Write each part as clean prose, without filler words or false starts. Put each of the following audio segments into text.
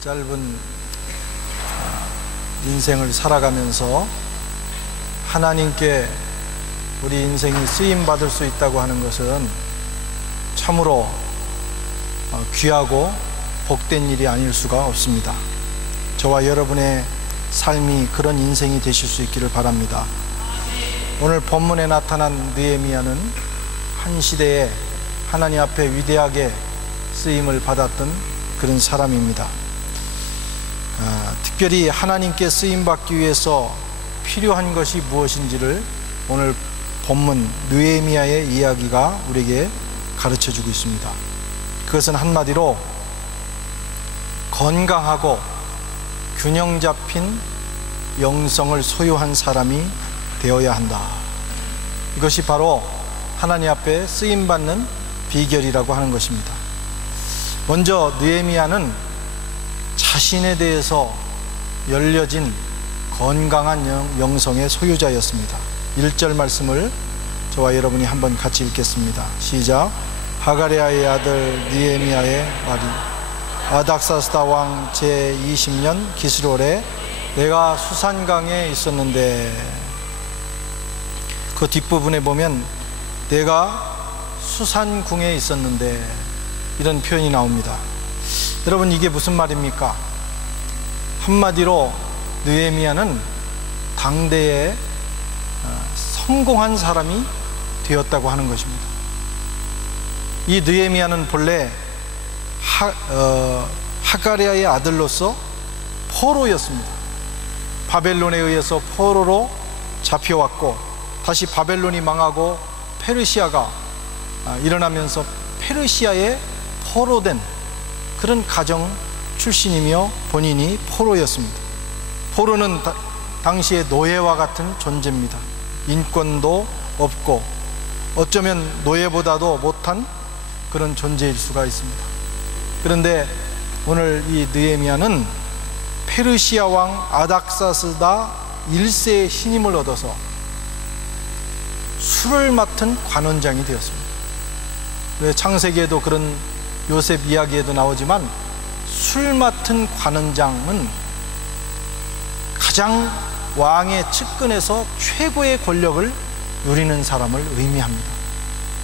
짧은 인생을 살아가면서 하나님께 우리 인생이 쓰임받을 수 있다고 하는 것은 참으로 귀하고 복된 일이 아닐 수가 없습니다. 저와 여러분의 삶이 그런 인생이 되실 수 있기를 바랍니다. 오늘 본문에 나타난 느헤미야는 한 시대에 하나님 앞에 위대하게 쓰임을 받았던 그런 사람입니다. 특별히 하나님께 쓰임받기 위해서 필요한 것이 무엇인지를 오늘 본문 느헤미야의 이야기가 우리에게 가르쳐주고 있습니다. 그것은 한마디로 건강하고 균형 잡힌 영성을 소유한 사람이 되어야 한다. 이것이 바로 하나님 앞에 쓰임받는 비결이라고 하는 것입니다. 먼저 느헤미야는 자신에 대해서 열려진 건강한 영성의 소유자였습니다. 1절 말씀을 저와 여러분이 한번 같이 읽겠습니다. 시작. 하가랴의 아들 느헤미야의 말이 아닥사스다 왕 제20년 기스롤에 내가 수산강에 있었는데, 그 뒷부분에 보면 내가 수산궁에 있었는데 이런 표현이 나옵니다. 여러분, 이게 무슨 말입니까? 한마디로 느헤미야는 당대에 성공한 사람이 되었다고 하는 것입니다. 이 느헤미야는 본래 하가랴의 아들로서 포로였습니다. 바벨론에 의해서 포로로 잡혀왔고, 다시 바벨론이 망하고 페르시아가 일어나면서 페르시아의 포로된 그런 가정 출신이며 본인이 포로였습니다. 포로는 당시의 노예와 같은 존재입니다. 인권도 없고 어쩌면 노예보다도 못한 그런 존재일 수가 있습니다. 그런데 오늘 이 느헤미야는 페르시아 왕 아닥사스다 1세의 신임을 얻어서 술을 맡은 관원장이 되었습니다. 왜 창세기에도 그런 요셉 이야기에도 나오지만 술 맡은 관원장은 가장 왕의 측근에서 최고의 권력을 누리는 사람을 의미합니다.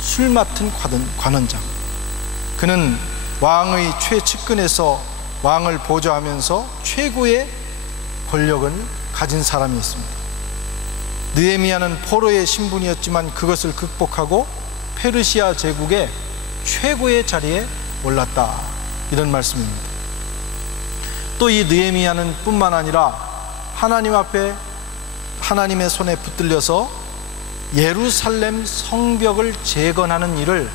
술 맡은 관원장, 그는 왕의 최측근에서 왕을 보좌하면서 최고의 권력을 가진 사람이었습니다. 느헤미야는 포로의 신분이었지만 그것을 극복하고 페르시아 제국의 최고의 자리에 올랐다, 이런 말씀입니다. 또 이 느헤미야는 뿐만 아니라 하나님 앞에 하나님의 손에 붙들려서 예루살렘 성벽을 재건하는 일을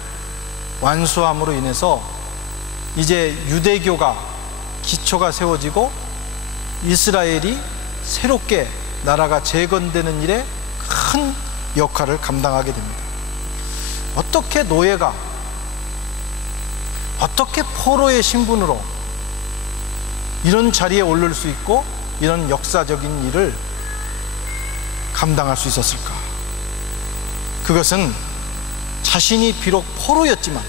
완수함으로 인해서 이제 유대교가 기초가 세워지고 이스라엘이 새롭게 나라가 재건되는 일에 큰 역할을 감당하게 됩니다. 어떻게 노예가 어떻게 포로의 신분으로 이런 자리에 오를 수 있고 이런 역사적인 일을 감당할 수 있었을까? 그것은 자신이 비록 포로였지만,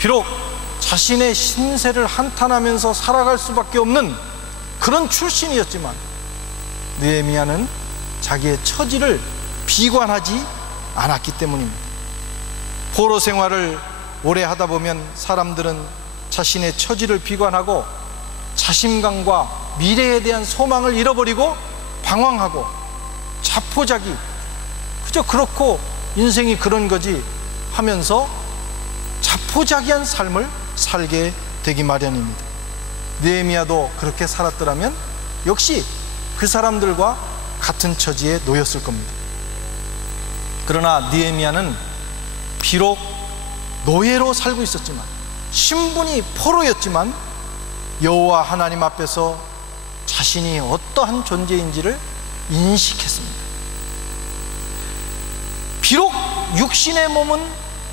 비록 자신의 신세를 한탄하면서 살아갈 수밖에 없는 그런 출신이었지만, 느헤미야는 자기의 처지를 비관하지 않았기 때문입니다. 포로 생활을 오래 하다 보면 사람들은 자신의 처지를 비관하고 자신감과 미래에 대한 소망을 잃어버리고 방황하고 자포자기, 그저 그렇고 인생이 그런 거지 하면서 자포자기한 삶을 살게 되기 마련입니다. 느헤미야도 그렇게 살았더라면 역시 그 사람들과 같은 처지에 놓였을 겁니다. 그러나 느헤미야는 비록 노예로 살고 있었지만, 신분이 포로였지만 여호와 하나님 앞에서 자신이 어떠한 존재인지를 인식했습니다. 비록 육신의 몸은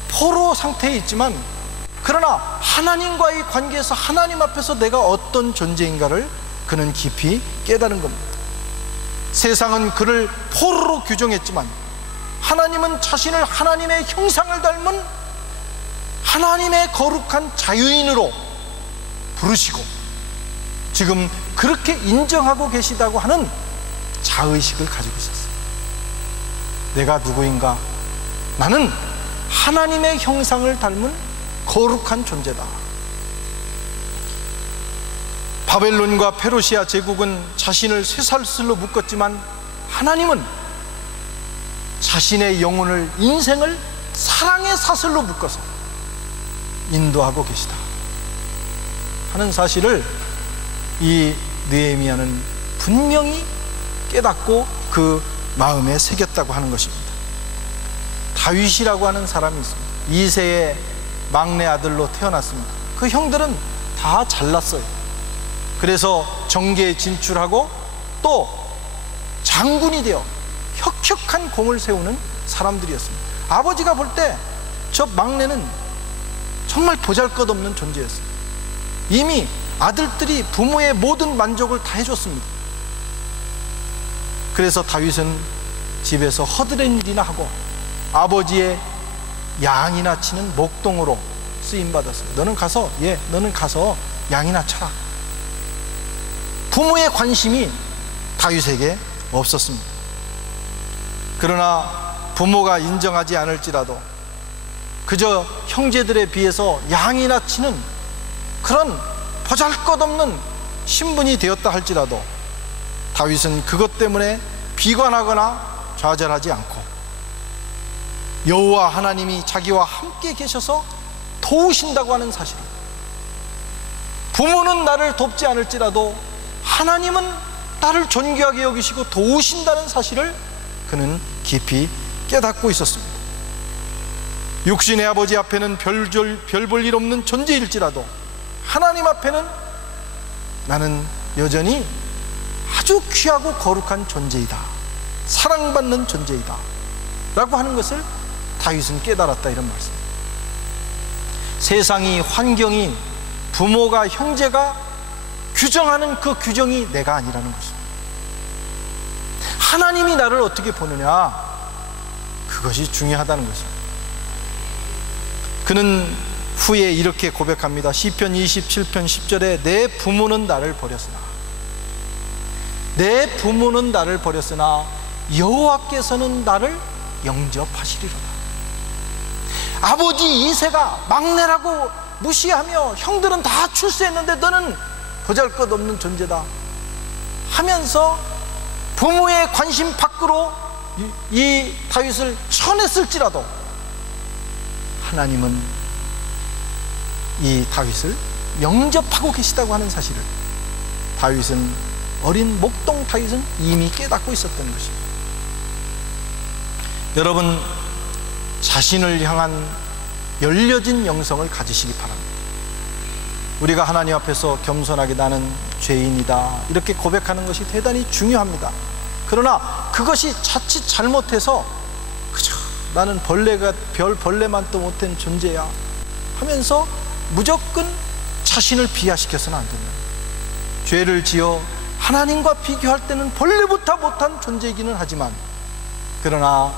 포로 상태에 있지만, 그러나 하나님과의 관계에서 하나님 앞에서 내가 어떤 존재인가를 그는 깊이 깨달은 겁니다. 세상은 그를 포로로 규정했지만 하나님은 자신을 하나님의 형상을 닮은 하나님의 거룩한 자유인으로 부르시고 지금 그렇게 인정하고 계시다고 하는 자의식을 가지고 있었어요. 내가 누구인가? 나는 하나님의 형상을 닮은 거룩한 존재다. 바벨론과 페르시아 제국은 자신을 쇠사슬로 묶었지만 하나님은 자신의 영혼을, 인생을 사랑의 사슬로 묶어서 인도하고 계시다 하는 사실을 이 느헤미야는 분명히 깨닫고 그 마음에 새겼다고 하는 것입니다. 다윗이라고 하는 사람이 있습니다. 이새의 막내 아들로 태어났습니다. 그 형들은 다 잘났어요. 그래서 정계에 진출하고 또 장군이 되어 혁혁한 공을 세우는 사람들이었습니다. 아버지가 볼 때 저 막내는 정말 보잘것없는 존재였어요. 이미 아들들이 부모의 모든 만족을 다 해줬습니다. 그래서 다윗은 집에서 허드렛 일이나 하고 아버지의 양이나 치는 목동으로 쓰임받았어요. 너는 가서 양이나 쳐라. 부모의 관심이 다윗에게 없었습니다. 그러나 부모가 인정하지 않을지라도 그저 형제들에 비해서 양이나 치는 그런 보잘것없는 신분이 되었다 할지라도 다윗은 그것 때문에 비관하거나 좌절하지 않고 여호와 하나님이 자기와 함께 계셔서 도우신다고 하는 사실, 부모는 나를 돕지 않을지라도 하나님은 나를 존귀하게 여기시고 도우신다는 사실을 그는 깊이 깨닫고 있었습니다. 육신의 아버지 앞에는 별 볼 일 없는 존재일지라도 하나님 앞에는 나는 여전히 아주 귀하고 거룩한 존재이다, 사랑받는 존재이다 라고 하는 것을 다윗은 깨달았다, 이런 말씀. 세상이, 환경이, 부모가, 형제가 규정하는 그 규정이 내가 아니라는 것입니다. 하나님이 나를 어떻게 보느냐, 그것이 중요하다는 것입니다. 그는 후에 이렇게 고백합니다. 시편 27편 10절에 내 부모는 나를 버렸으나 여호와께서는 나를 영접하시리로다. 아버지 이새가 막내라고 무시하며 형들은 다 출세했는데 너는 보잘것없는 존재다 하면서 부모의 관심 밖으로 이 다윗을 쳐냈을지라도 하나님은 이 다윗을 영접하고 계시다고 하는 사실을 다윗은, 어린 목동 다윗은 이미 깨닫고 있었던 것입니다. 여러분, 자신을 향한 열려진 영성을 가지시기 바랍니다. 우리가 하나님 앞에서 겸손하게 나는 죄인이다 이렇게 고백하는 것이 대단히 중요합니다. 그러나 그것이 자칫 잘못해서 그저 나는 벌레만도 못한 존재야 하면서 무조건 자신을 비하시켜서는 안 된다. 죄를 지어 하나님과 비교할 때는 벌레보다 못한 존재이기는 하지만, 그러나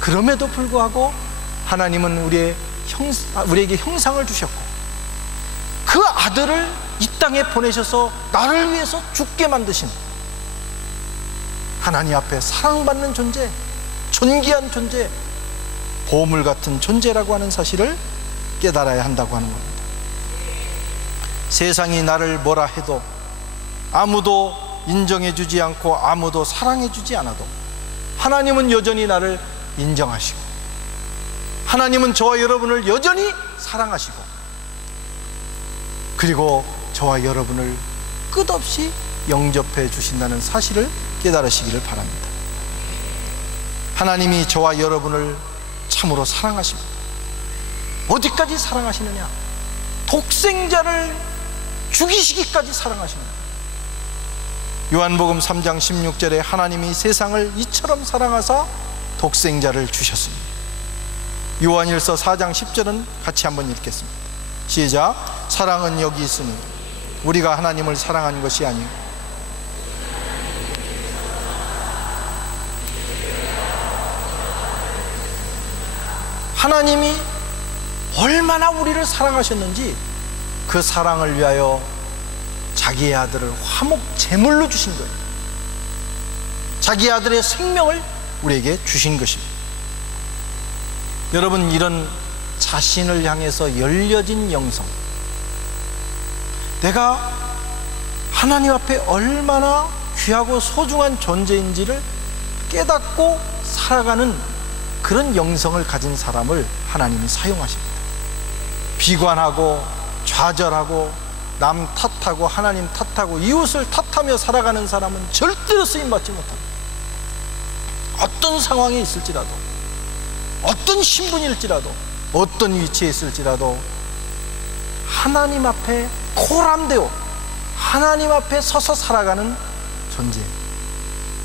그럼에도 불구하고 하나님은 우리에게 형상을 주셨고 그 아들을 이 땅에 보내셔서 나를 위해서 죽게 만드신 하나님 앞에 사랑받는 존재, 존귀한 존재, 보물 같은 존재라고 하는 사실을 깨달아야 한다고 하는 겁니다. 세상이 나를 뭐라 해도, 아무도 인정해 주지 않고 아무도 사랑해 주지 않아도 하나님은 여전히 나를 인정하시고 하나님은 저와 여러분을 여전히 사랑하시고 그리고 저와 여러분을 끝없이 영접해 주신다는 사실을 깨달으시기를 바랍니다. 하나님이 저와 여러분을 참으로 사랑하십니다. 어디까지 사랑하시느냐? 독생자를 죽이시기까지 사랑하십니다. 요한복음 3장 16절에 하나님이 세상을 이처럼 사랑하사 독생자를 주셨습니다. 요한일서 4장 10절은 같이 한번 읽겠습니다. 시작. 사랑은 여기 있으니 우리가 하나님을 사랑한 것이 아니요 하나님이 얼마나 우리를 사랑하셨는지 그 사랑을 위하여 자기의 아들을 화목 제물로 주신 거예요. 자기의 아들의 생명을 우리에게 주신 것입니다. 여러분, 이런 자신을 향해서 열려진 영성, 내가 하나님 앞에 얼마나 귀하고 소중한 존재인지를 깨닫고 살아가는 그런 영성을 가진 사람을 하나님이 사용하십니다. 비관하고 좌절하고 남 탓하고 하나님 탓하고 이웃을 탓하며 살아가는 사람은 절대로 쓰임받지 못합니다. 어떤 상황에 있을지라도, 어떤 신분일지라도, 어떤 위치에 있을지라도 하나님 앞에 코람되어 하나님 앞에 서서 살아가는 존재,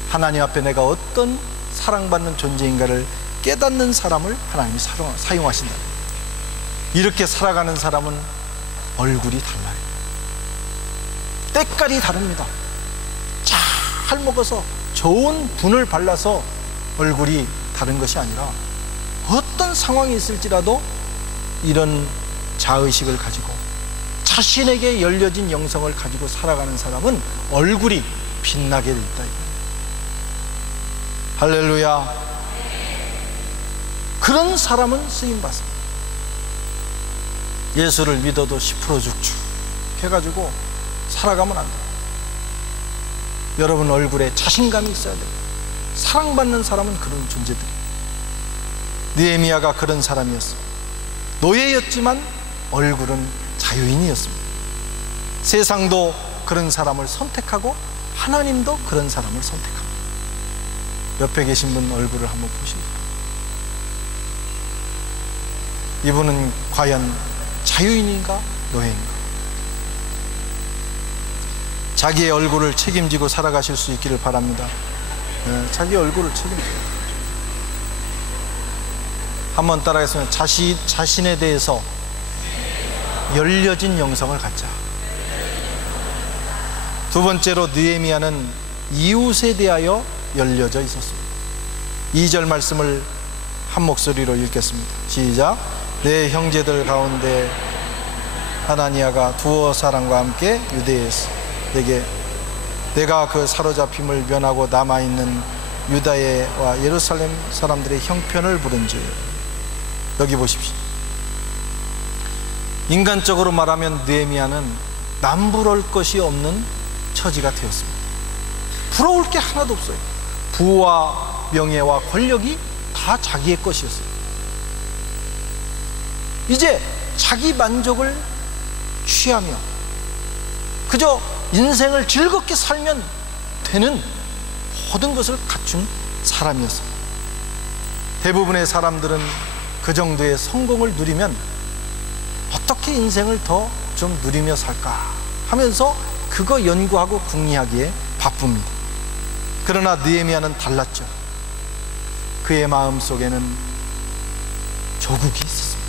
하나님 앞에 내가 어떤 사랑받는 존재인가를 깨닫는 사람을 하나님이 사용하신다. 이렇게 살아가는 사람은 얼굴이 달라요. 때깔이 다릅니다. 잘 먹어서 좋은 분을 발라서 얼굴이 다른 것이 아니라 어떤 상황이 있을지라도 이런 자의식을 가지고 자신에게 열려진 영성을 가지고 살아가는 사람은 얼굴이 빛나게 돼 있다. 할렐루야. 그런 사람은 쓰임받습니다. 예수를 믿어도 10% 죽죽 해가지고 살아가면 안 돼요. 여러분 얼굴에 자신감이 있어야 돼요. 사랑받는 사람은 그런 존재들이에요. 느헤미야가 그런 사람이었어요. 노예였지만 얼굴은 자유인이었습니다. 세상도 그런 사람을 선택하고 하나님도 그런 사람을 선택합니다. 옆에 계신 분 얼굴을 한번 보십니다. 이분은 과연 자유인인가 노예인가? 자기의 얼굴을 책임지고 살아가실 수 있기를 바랍니다. 자기 얼굴을 책임져요. 한번 따라하겠습니다. 자신에 대해서 열려진 영성을 갖자. 두 번째로 느헤미야는 이웃에 대하여 열려져 있었습니다. 2절 말씀을 한 목소리로 읽겠습니다. 시작. 내 형제들 가운데 하나니아가 두어 사람과 함께 유대에서 내가 그 사로잡힘을 면하고 남아있는 유다와 예루살렘 사람들의 형편을 부른지요. 여기 보십시오. 인간적으로 말하면 느헤미야는 남부러울 것이 없는 처지가 되었습니다. 부러울 게 하나도 없어요. 부와 명예와 권력이 다 자기의 것이었어요. 이제 자기 만족을 취하며 그저 인생을 즐겁게 살면 되는 모든 것을 갖춘 사람이었습니다. 대부분의 사람들은 그 정도의 성공을 누리면 어떻게 인생을 더 좀 누리며 살까 하면서 그거 연구하고 궁리하기에 바쁩니다. 그러나 느헤미야는 달랐죠. 그의 마음속에는 조국이 있었습니다.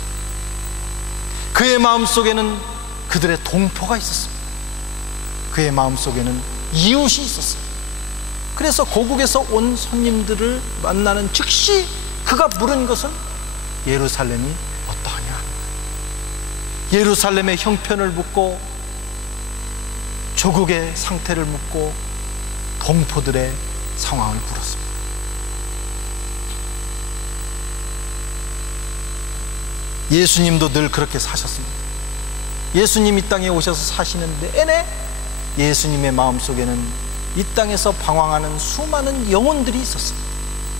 그의 마음속에는 그들의 동포가 있었습니다. 그의 마음속에는 이웃이 있었어요. 그래서 고국에서 온 손님들을 만나는 즉시 그가 물은 것은 예루살렘이 어떠하냐, 예루살렘의 형편을 묻고 조국의 상태를 묻고 동포들의 상황을 물었습니다. 예수님도 늘 그렇게 사셨습니다. 예수님 이 땅에 오셔서 사시는 내내 예수님의 마음속에는 이 땅에서 방황하는 수많은 영혼들이 있었습니다.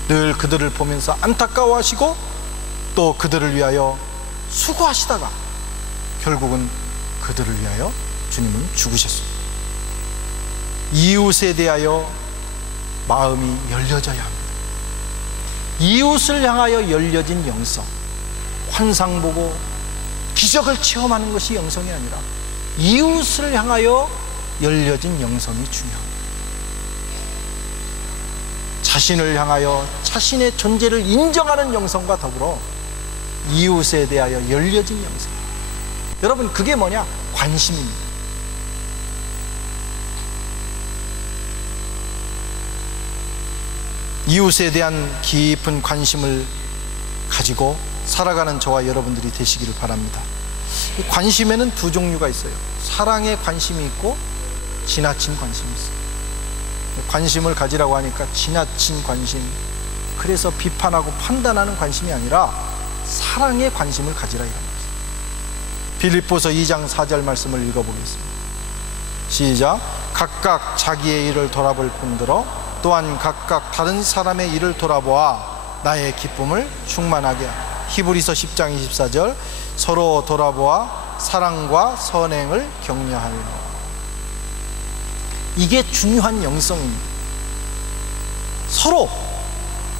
늘 그들을 보면서 안타까워하시고 또 그들을 위하여 수고하시다가 결국은 그들을 위하여 주님은 죽으셨습니다. 이웃에 대하여 마음이 열려져야 합니다. 이웃을 향하여 열려진 영성, 환상 보고 기적을 체험하는 것이 영성이 아니라 이웃을 향하여 열려진 영성이 중요합니다. 자신을 향하여 자신의 존재를 인정하는 영성과 더불어 이웃에 대하여 열려진 영성. 여러분, 그게 뭐냐? 관심입니다. 이웃에 대한 깊은 관심을 가지고 살아가는 저와 여러분들이 되시기를 바랍니다. 이 관심에는 두 종류가 있어요. 사랑의 관심이 있고 지나친 관심이 있어요. 관심을 가지라고 하니까 지나친 관심, 그래서 비판하고 판단하는 관심이 아니라 사랑의 관심을 가지라 이런 거예요. 빌립보서 2장 4절 말씀을 읽어보겠습니다. 시작. 각각 자기의 일을 돌아볼 뿐더러 또한 각각 다른 사람의 일을 돌아보아 나의 기쁨을 충만하게 하라. 히브리서 10장 24절. 서로 돌아보아 사랑과 선행을 격려하려. 이게 중요한 영성입니다. 서로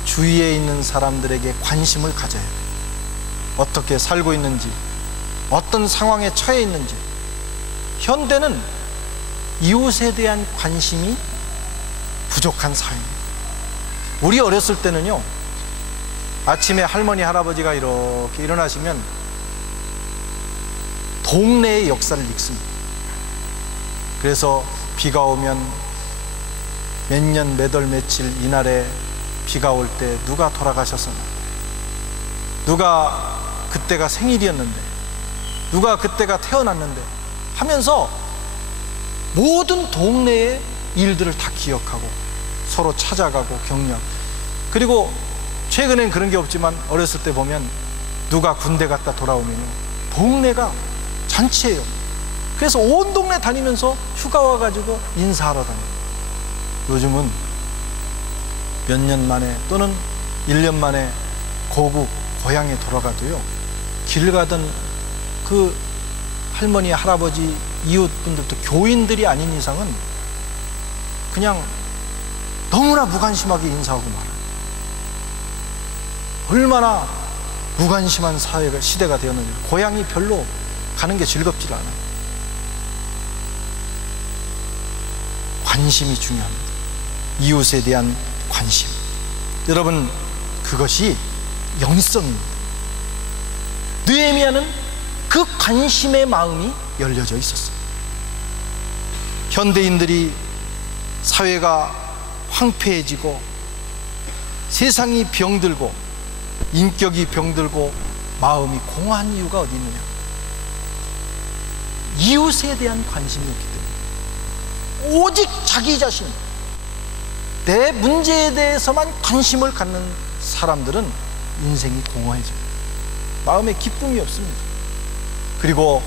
주위에 있는 사람들에게 관심을 가져야 돼요. 어떻게 살고 있는지, 어떤 상황에 처해 있는지. 현대는 이웃에 대한 관심이 부족한 사회입니다. 우리 어렸을 때는요, 아침에 할머니 할아버지가 이렇게 일어나시면 동네의 역사를 읽습니다. 그래서 비가 오면 몇 년 몇 월 며칠 이날에 비가 올 때 누가 돌아가셨었나, 누가 그때가 생일이었는데, 누가 그때가 태어났는데 하면서 모든 동네의 일들을 다 기억하고 서로 찾아가고 격려. 그리고 최근엔 그런 게 없지만 어렸을 때 보면 누가 군대 갔다 돌아오면 동네가 잔치예요. 그래서 온 동네 다니면서 휴가 와가지고 인사하러 다녀요. 요즘은 몇 년 만에 또는 1년 만에 고국 고향에 돌아가도요, 길 가던 그 할머니 할아버지 이웃분들도 교인들이 아닌 이상은 그냥 너무나 무관심하게 인사하고 말아요. 얼마나 무관심한 사회가, 시대가 되었는지. 고향이 별로 가는 게 즐겁지 않아요. 관심이 중요합니다. 이웃에 대한 관심. 여러분, 그것이 영성입니다. 느헤미야는 그 관심의 마음이 열려져 있었어요. 현대인들이 사회가 황폐해지고 세상이 병들고 인격이 병들고 마음이 공허한 이유가 어디 있느냐? 이웃에 대한 관심이 없기 때문에. 오직 자기 자신, 내 문제에 대해서만 관심을 갖는 사람들은 인생이 공허해져요. 마음에 기쁨이 없습니다. 그리고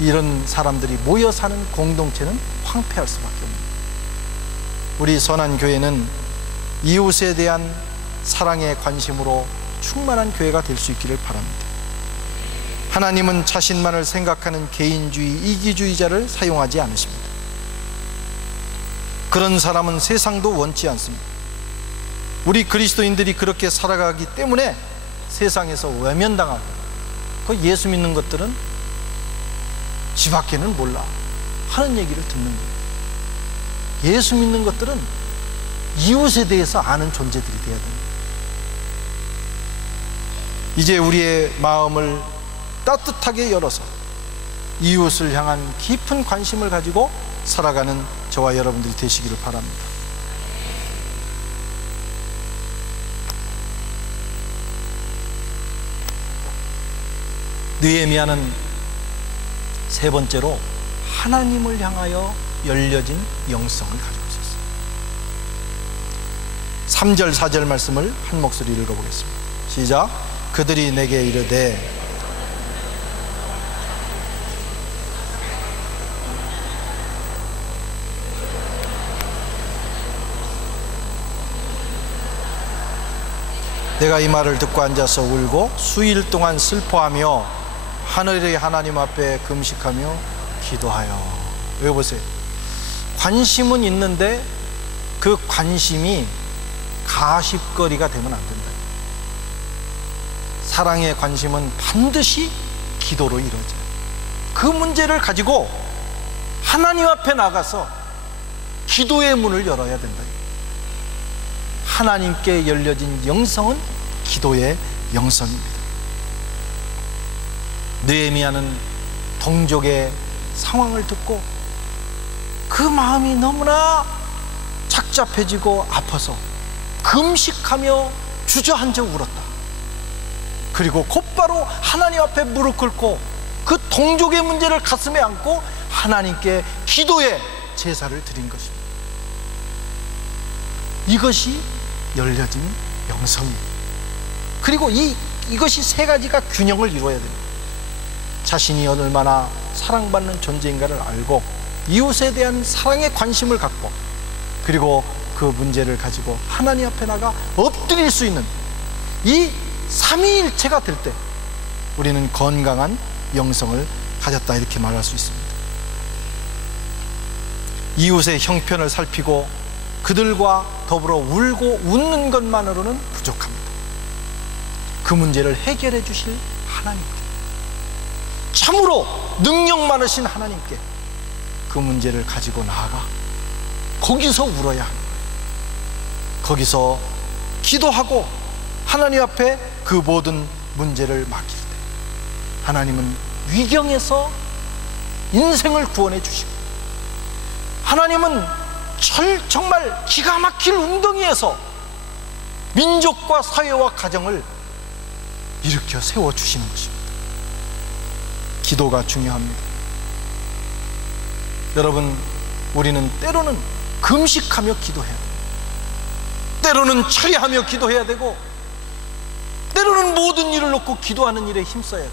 이런 사람들이 모여 사는 공동체는 황폐할 수밖에 없습니다. 우리 선한교회는 이웃에 대한 사랑의 관심으로 충만한 교회가 될 수 있기를 바랍니다. 하나님은 자신만을 생각하는 개인주의, 이기주의자를 사용하지 않으십니다. 그런 사람은 세상도 원치 않습니다. 우리 그리스도인들이 그렇게 살아가기 때문에 세상에서 외면당하고, 그 예수 믿는 것들은 지 밖에는 몰라 하는 얘기를 듣는 거예요. 예수 믿는 것들은 이웃에 대해서 아는 존재들이 돼야 됩니다. 이제 우리의 마음을 따뜻하게 열어서 이웃을 향한 깊은 관심을 가지고 살아가는 저와 여러분들이 되시기를 바랍니다. 느헤미야는 세 번째로 하나님을 향하여 열려진 영성을 가지고 있었어요. 3절 4절 말씀을 한 목소리 읽어보겠습니다. 시작. 그들이 내게 이르되 내가 이 말을 듣고 앉아서 울고 수일 동안 슬퍼하며 하늘의 하나님 앞에 금식하며 기도하여. 여기 보세요. 관심은 있는데 그 관심이 가십거리가 되면 안 된다. 사랑의 관심은 반드시 기도로 이루어져요. 그 문제를 가지고 하나님 앞에 나가서 기도의 문을 열어야 된다. 하나님께 열려진 영성은 기도의 영성입니다. 느헤미야는 동족의 상황을 듣고 그 마음이 너무나 착잡해지고 아파서 금식하며 주저앉아 울었다. 그리고 곧바로 하나님 앞에 무릎 꿇고 그 동족의 문제를 가슴에 안고 하나님께 기도의 제사를 드린 것입니다. 이것이 열려진 영성입니다. 그리고 이것이 세 가지가 균형을 이루어야 됩니다. 자신이 얼마나 사랑받는 존재인가를 알고 이웃에 대한 사랑의 관심을 갖고, 그리고 그 문제를 가지고 하나님 앞에 나가 엎드릴 수 있는 이 삼위일체가 될 때 우리는 건강한 영성을 가졌다, 이렇게 말할 수 있습니다. 이웃의 형편을 살피고 그들과 더불어 울고 웃는 것만으로는 부족합니다. 그 문제를 해결해 주실 하나님께, 참으로 능력 많으신 하나님께 그 문제를 가지고 나아가 거기서 울어야 합니다. 거기서 기도하고 하나님 앞에 그 모든 문제를 맡길 때 하나님은 위경에서 인생을 구원해 주시고, 하나님은 정말 기가 막힐 웅덩이에서 민족과 사회와 가정을 일으켜 세워주시는 것입니다. 기도가 중요합니다. 여러분, 우리는 때로는 금식하며 기도해야 돼요. 때로는 철야하며 기도해야 되고, 때로는 모든 일을 놓고 기도하는 일에 힘써야 돼요.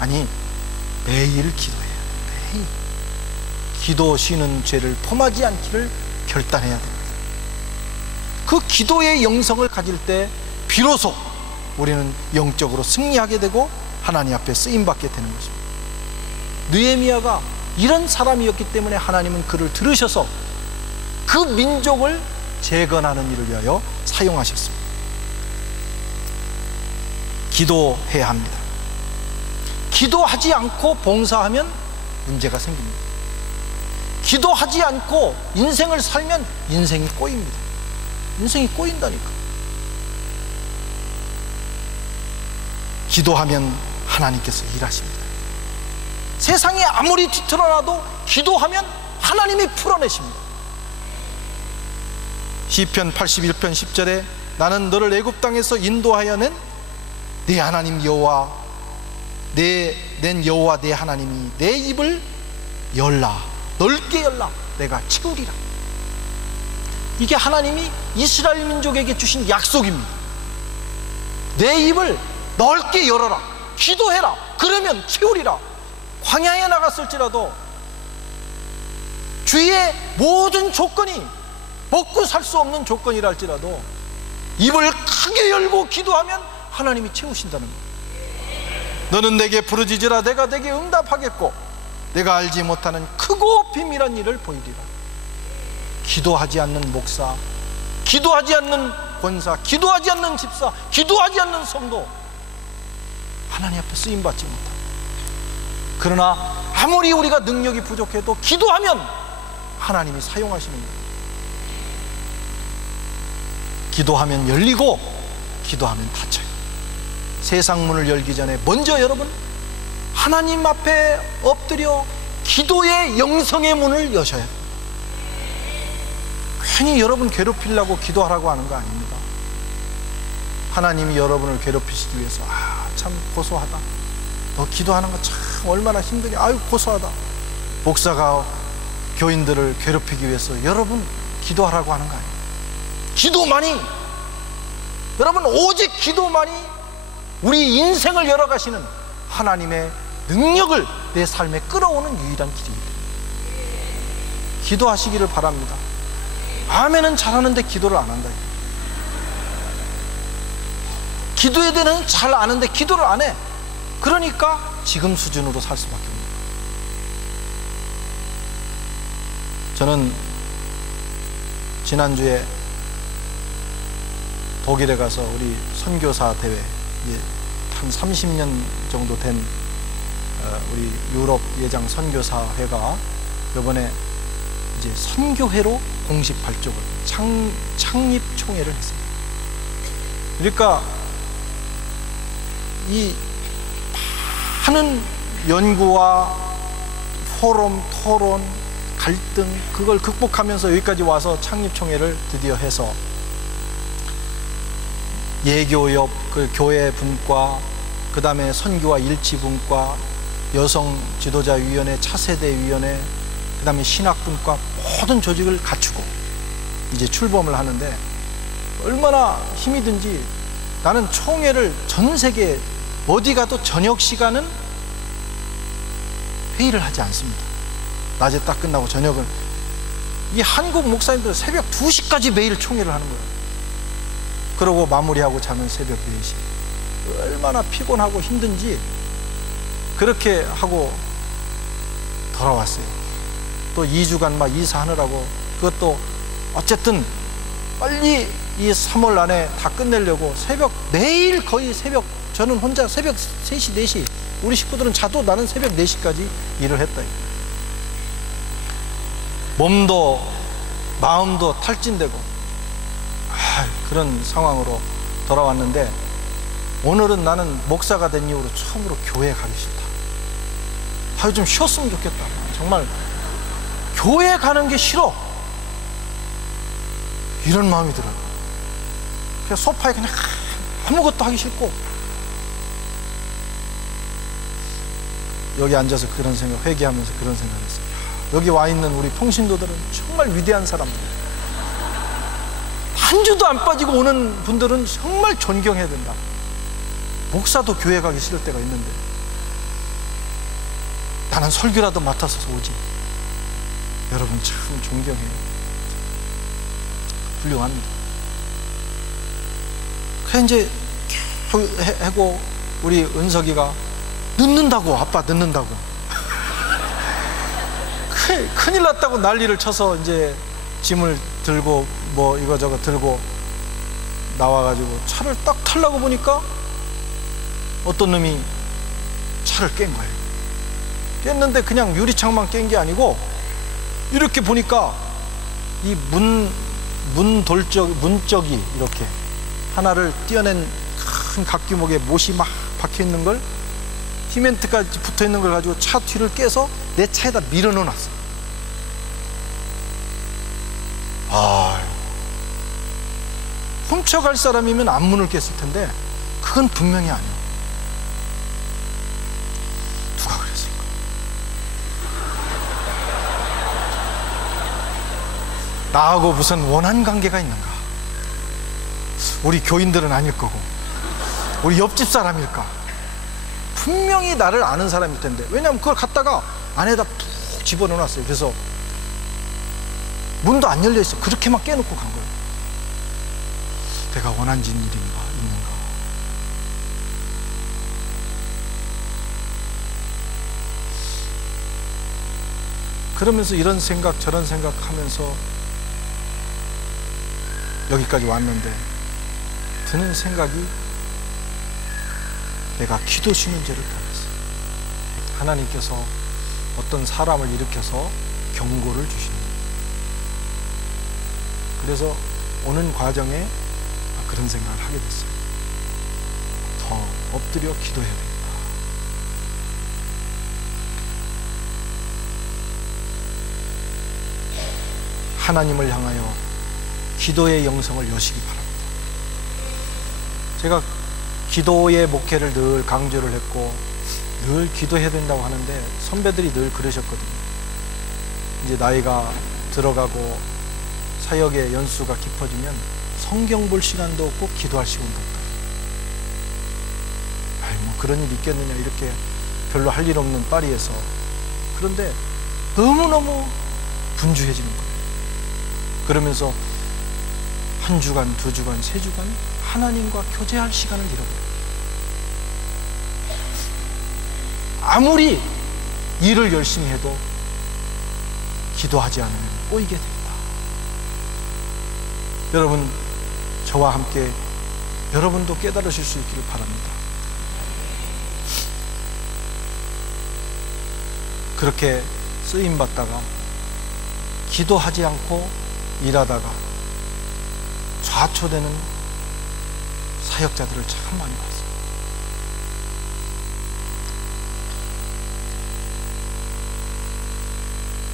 아니, 매일 기도해야 돼요. 매일. 기도 쉬는 죄를 범하지 않기를 결단해야 됩니다. 그 기도의 영성을 가질 때 비로소 우리는 영적으로 승리하게 되고 하나님 앞에 쓰임받게 되는 것입니다. 느헤미야가 이런 사람이었기 때문에 하나님은 그를 들으셔서 그 민족을 재건하는 일을 위하여 사용하셨습니다. 기도해야 합니다. 기도하지 않고 봉사하면 문제가 생깁니다. 기도하지 않고 인생을 살면 인생이 꼬입니다. 인생이 꼬인다니까. 기도하면 하나님께서 일하십니다. 세상이 아무리 뒤틀어놔도 기도하면 하나님이 풀어내십니다. 시편 81편 10절에 나는 너를 애굽 땅에서 인도하여 낸 네 하나님 여호와, 낸 여호와 네 하나님이 내 입을 열라, 넓게 열라, 내가 채우리라. 이게 하나님이 이스라엘 민족에게 주신 약속입니다. 내 입을 넓게 열어라, 기도해라, 그러면 채우리라. 광야에 나갔을지라도 주위의 모든 조건이 먹고 살 수 없는 조건이라 할지라도 입을 크게 열고 기도하면 하나님이 채우신다는 거예요. 너는 내게 부르짖으라, 내가 내게 응답하겠고 내가 알지 못하는 크고 비밀한 일을 보이리라. 기도하지 않는 목사, 기도하지 않는 권사, 기도하지 않는 집사, 기도하지 않는 성도, 하나님 앞에 쓰임받지 못합니다. 그러나 아무리 우리가 능력이 부족해도 기도하면 하나님이 사용하시는 거예요. 기도하면 열리고 기도하면 닫혀요. 세상 문을 열기 전에 먼저 여러분 하나님 앞에 엎드려 기도의 영성의 문을 여셔야 돼요. 괜히 여러분 괴롭히려고 기도하라고 하는 거 아닙니다. 하나님이 여러분을 괴롭히시기 위해서 참 고소하다, 너 기도하는 거 참 얼마나 힘드냐, 아유 고소하다. 목사가 교인들을 괴롭히기 위해서 여러분 기도하라고 하는 거 아니에요. 기도만이, 여러분 오직 기도만이 우리 인생을 열어가시는 하나님의 능력을 내 삶에 끌어오는 유일한 길입니다. 기도하시기를 바랍니다. 아멘은 잘하는데 기도를 안 한다. 기도에 대해서는 잘 아는데 기도를 안 해. 그러니까 지금 수준으로 살 수밖에 없습니다. 저는 지난주에 독일에 가서 우리 선교사 대회, 한 30년 정도 된 우리 유럽 예장 선교사회가 이번에 이제 선교회로 공식 발족을, 창립 총회를 했습니다. 그러니까 이 많은 연구와 포럼, 토론, 갈등, 그걸 극복하면서 여기까지 와서 창립 총회를 드디어 해서 예교 옆 그 교회 분과, 그 다음에 선교와 일치 분과, 여성 지도자위원회, 차세대위원회, 그 다음에 신학분과 모든 조직을 갖추고 이제 출범을 하는데, 얼마나 힘이 든지 나는 총회를 전 세계 어디 가도 저녁 시간은 회의를 하지 않습니다. 낮에 딱 끝나고 저녁은, 이 한국 목사님들 새벽 2시까지 매일 총회를 하는 거예요. 그러고 마무리하고 자면 새벽 4시. 얼마나 피곤하고 힘든지 그렇게 하고 돌아왔어요. 또 2주간 막 이사하느라고, 그것도 어쨌든 빨리 이 3월 안에 다 끝내려고 매일 거의 새벽, 저는 혼자 새벽 3시, 4시, 우리 식구들은 자도 나는 새벽 4시까지 일을 했다. 몸도 마음도 탈진되고 그런 상황으로 돌아왔는데, 오늘은 나는 목사가 된 이후로 처음으로 교회 가기 싫다. 좀 쉬었으면 좋겠다. 정말 교회 가는 게 싫어. 이런 마음이 들어요. 그냥 소파에 그냥 아무것도 하기 싫고, 여기 앉아서 그런 생각, 회개하면서 그런 생각을 했어요. 여기 와 있는 우리 통신도들은 정말 위대한 사람들, 한 주도 안 빠지고 오는 분들은 정말 존경해야 된다. 목사도 교회 가기 싫을 때가 있는데 나는 설교라도 맡아서 오지. 여러분 참 존경해요. 훌륭합니다. 그래 이제 하고 우리 은석이가 늦는다고, 아빠 늦는다고 큰일 났다고 난리를 쳐서 이제 짐을 들고 뭐 이거저거 들고 나와가지고 차를 딱 타려고 보니까 어떤 놈이 차를 깬 거예요. 깼는데 그냥 유리창만 깬 게 아니고, 이렇게 보니까 이 문짝이 이렇게 하나를 띄어낸 큰 각기목에 못이 막 박혀 있는 걸, 시멘트까지 붙어 있는 걸 가지고 차 뒤를 깨서 내 차에다 밀어 넣어놨어. 훔쳐갈 사람이면 앞문을 깼을 텐데 그건 분명히 아니야. 누가 그랬을까? 나하고 무슨 원한 관계가 있는가? 우리 교인들은 아닐 거고, 우리 옆집 사람일까? 분명히 나를 아는 사람일 텐데, 왜냐하면 그걸 갖다가 안에다 푹 집어넣어놨어요. 그래서 문도 안 열려있어. 그렇게만 깨놓고 간 거예요. 내가 원한 짓 일인가 있는가? 그러면서 이런 생각 저런 생각하면서 여기까지 왔는데 드는 생각이, 내가 기도 수면제를 받았어요. 하나님께서 어떤 사람을 일으켜서 경고를 주시는 거예요. 그래서 오는 과정에 그런 생각을 하게 됐어요. 더 엎드려 기도해야 되겠다. 하나님을 향하여 기도의 영성을 여시기 바랍니다. 제가 기도의 목회를 늘 강조를 했고 늘 기도해야 된다고 하는데, 선배들이 늘 그러셨거든요. 이제 나이가 들어가고 사역의 연수가 깊어지면 성경 볼 시간도 없고 기도할 시간도 없다. 뭐 그런 일 있겠느냐, 이렇게 별로 할 일 없는 파리에서. 그런데 너무너무 분주해지는 거예요. 그러면서 한 주간, 2주간, 3주간 하나님과 교제할 시간을 잃어버려요. 아무리 일을 열심히 해도 기도하지 않으면 꼬이게 됩니다. 여러분, 저와 함께 여러분도 깨달으실 수 있기를 바랍니다. 그렇게 쓰임받다가 기도하지 않고 일하다가 좌초되는 사역자들을 참 많이 봤습니다.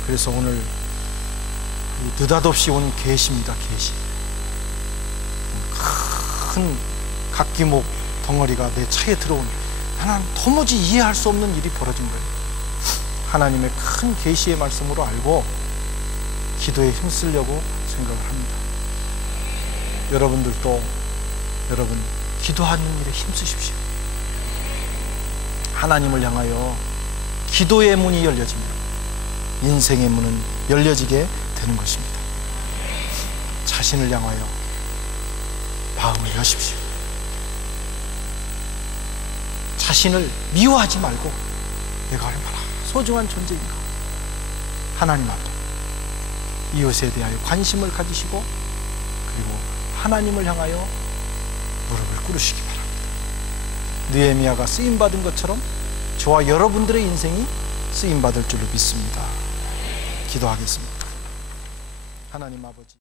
그래서 오늘 느닷없이 온 계시입니다. 계시. 큰 각기목 덩어리가 내 차에 들어온, 하나님 도무지 이해할 수 없는 일이 벌어진 거예요. 하나님의 큰 계시의 말씀으로 알고 기도에 힘쓰려고 생각을 합니다. 여러분들도 여러분 기도하는 일에 힘쓰십시오. 하나님을 향하여 기도의 문이 열려지면 인생의 문은 열려지게 되는 것입니다. 자신을 향하여 마음을 여십시오. 자신을 미워하지 말고 내가 얼마나 소중한 존재인가, 하나님 앞에 이웃에 대하여 관심을 가지시고 그리고 하나님을 향하여 무릎을 꿇으시기 바랍니다. 느헤미야가 쓰임받은 것처럼 저와 여러분들의 인생이 쓰임받을 줄로 믿습니다. 기도하겠습니다. 하나님 아버지,